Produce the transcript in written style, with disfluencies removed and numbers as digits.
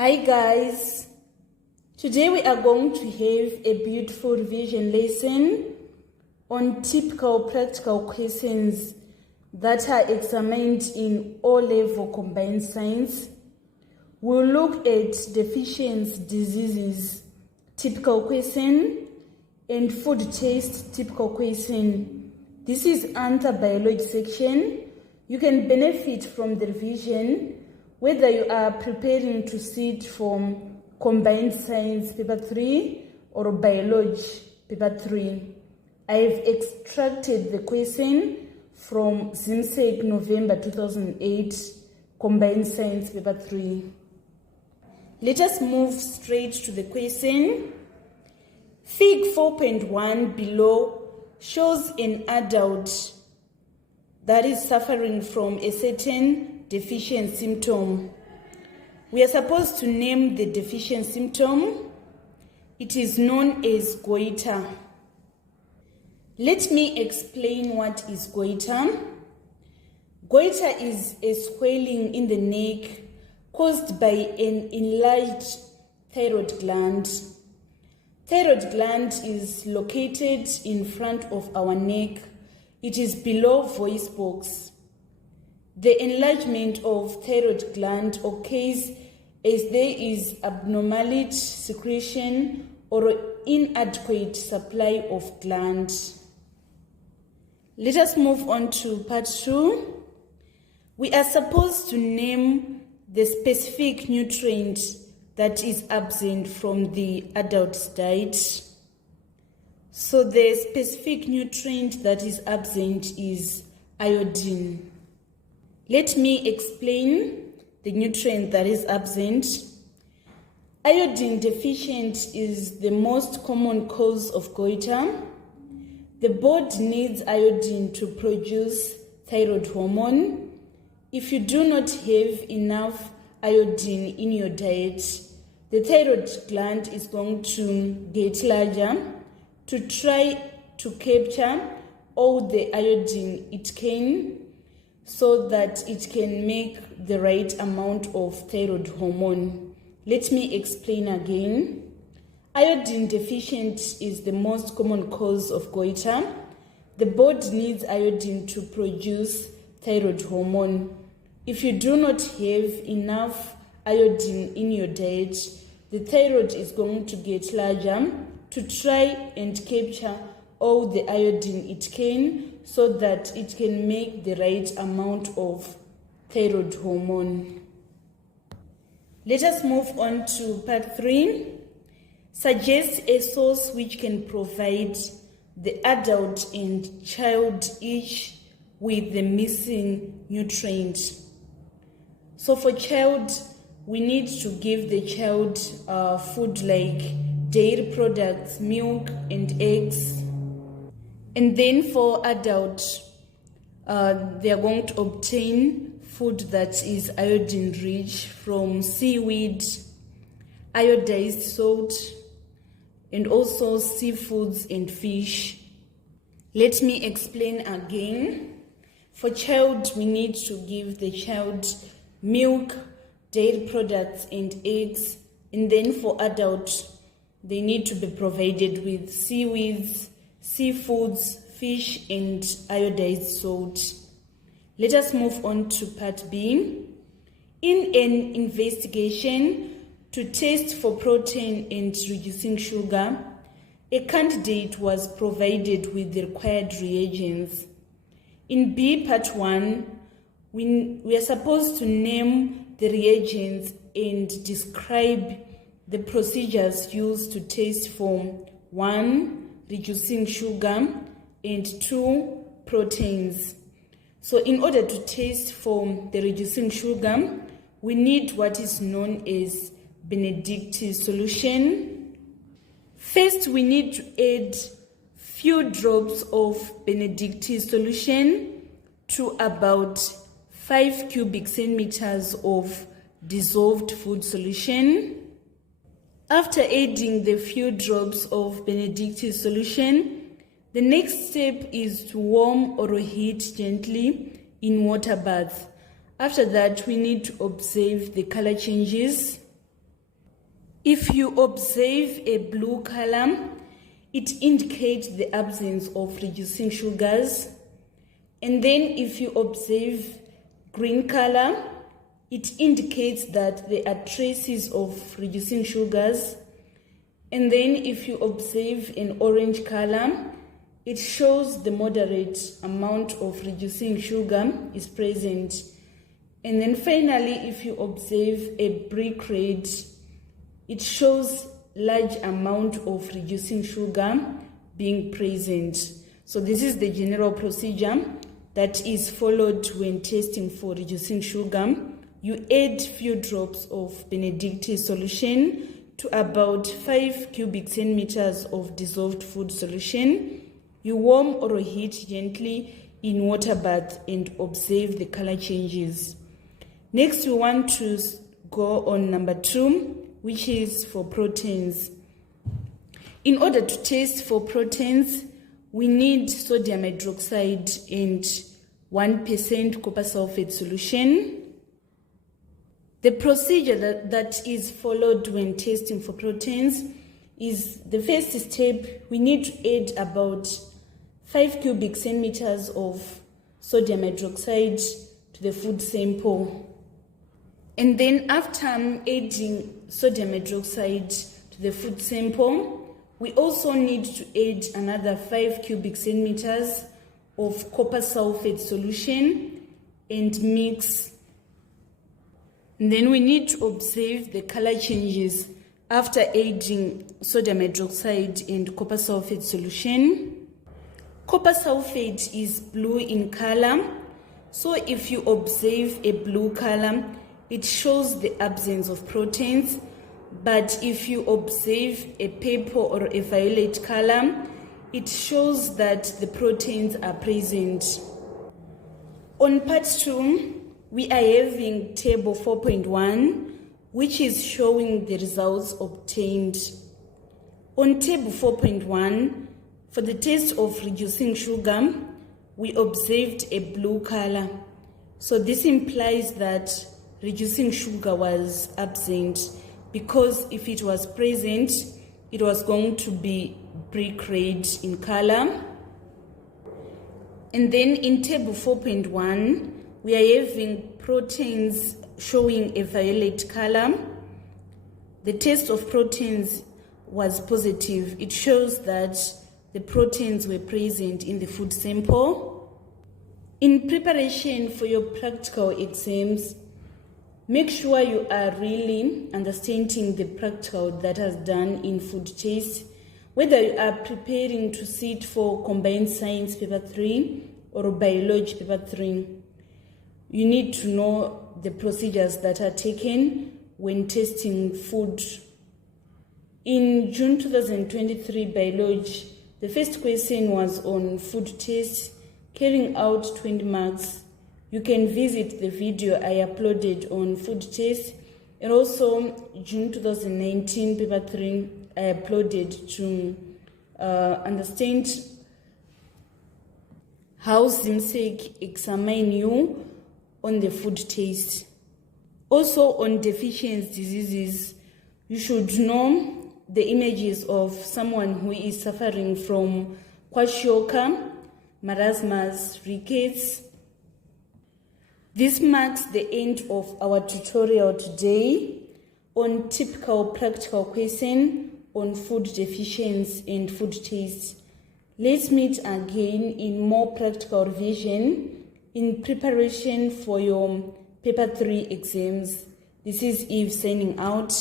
Hi guys, today we are going to have a beautiful revision lesson on typical practical questions that are examined in O-level combined science. We'll look at deficiency diseases typical question and food taste typical question. This is under biology section. You can benefit from the revision whether you are preparing to sit from combined science paper 3 or biology paper 3. I have extracted the question from ZIMSEC November 2008 combined science paper 3. Let us move straight to the question. Fig 4.1 below shows an adult that is suffering from a certain deficient symptom. We are supposed to name the deficient symptom. It is known as goiter. Let me explain what is goiter. Goiter is a swelling in the neck caused by an enlarged thyroid gland. Thyroid gland is located in front of our neck. It is below voice box. The enlargement of thyroid gland occurs as there is abnormal secretion or inadequate supply of gland. Let us move on to part 2. We are supposed to name the specific nutrient that is absent from the adult's diet. So the specific nutrient that is absent is iodine. Let me explain the nutrient that is absent. Iodine deficient is the most common cause of goiter. The body needs iodine to produce thyroid hormone. If you do not have enough iodine in your diet, the thyroid gland is going to get larger to try to capture all the iodine it can, so that it can make the right amount of thyroid hormone. Let me explain again. Iodine deficient is the most common cause of goiter. The body needs iodine to produce thyroid hormone. If you do not have enough iodine in your diet, the thyroid is going to get larger to try and capture all the iodine it can, so that it can make the right amount of thyroid hormone. Let us move on to part 3. Suggest a source which can provide the adult and child each with the missing nutrient. So for child, we need to give the child food like dairy products, milk and eggs. And then for adults, they are going to obtain food that is iodine rich from seaweed, iodized salt, and also seafoods and fish. Let me explain again. For child, we need to give the child milk, dairy products, and eggs. And then for adults, they need to be provided with seaweeds, seafoods, fish, and iodized salt. Let us move on to part B. In an investigation to test for protein and reducing sugar, a candidate was provided with the required reagents. In B part 1, we are supposed to name the reagents and describe the procedures used to test for 1, reducing sugar, and 2, proteins. So in order to test for the reducing sugar, we need what is known as Benedictine solution. First, we need to add few drops of Benedictine solution to about 5 cubic centimeters of dissolved food solution. After adding the few drops of Benedictine solution, the next step is to warm or heat gently in water bath. After that, we need to observe the color changes. If you observe a blue color, it indicates the absence of reducing sugars. And then if you observe green color, it indicates that there are traces of reducing sugars. And then if you observe an orange color, it shows the moderate amount of reducing sugar is present. And then finally, if you observe a brick red, it shows large amount of reducing sugar being present. So this is the general procedure that is followed when testing for reducing sugar. You add few drops of Benedictine solution to about 5 cubic centimeters of dissolved food solution. You warm or heat gently in water bath and observe the color changes. Next, we want to go on number 2, which is for proteins. In order to test for proteins, we need sodium hydroxide and 1% copper sulfate solution. The procedure that is followed when testing for proteins is the first step. We need to add about 5 cubic centimeters of sodium hydroxide to the food sample. And then after adding sodium hydroxide to the food sample, we also need to add another 5 cubic centimeters of copper sulfate solution and mix. And then we need to observe the color changes after adding sodium hydroxide and copper sulfate solution. Copper sulfate is blue in color, so if you observe a blue color, it shows the absence of proteins. But if you observe a purple or a violet color, it shows that the proteins are present. On part 2, we are having table 4.1, which is showing the results obtained. On table 4.1, for the test of reducing sugar, we observed a blue color. So this implies that reducing sugar was absent, because if it was present, it was going to be brick red in color. And then in table 4.1, we are having proteins showing a violet color. The test of proteins was positive. It shows that the proteins were present in the food sample. In preparation for your practical exams, make sure you are really understanding the practical that is done in food taste. Whether you are preparing to sit for combined science paper 3 or biology paper 3, you need to know the procedures that are taken when testing food. In June 2023 biology, the first question was on food taste, carrying out 20 marks. You can visit the video I uploaded on food taste, and also June 2019 paper 3 I uploaded to understand how ZIMSEC examine you on the food taste. Also on deficiency diseases, you should know the images of someone who is suffering from kwashiorkor, marasmus, rickets. This marks the end of our tutorial today on typical practical question on food deficiency and food taste. Let's meet again in more practical revision in preparation for your paper 3 exams. This is Eve signing out.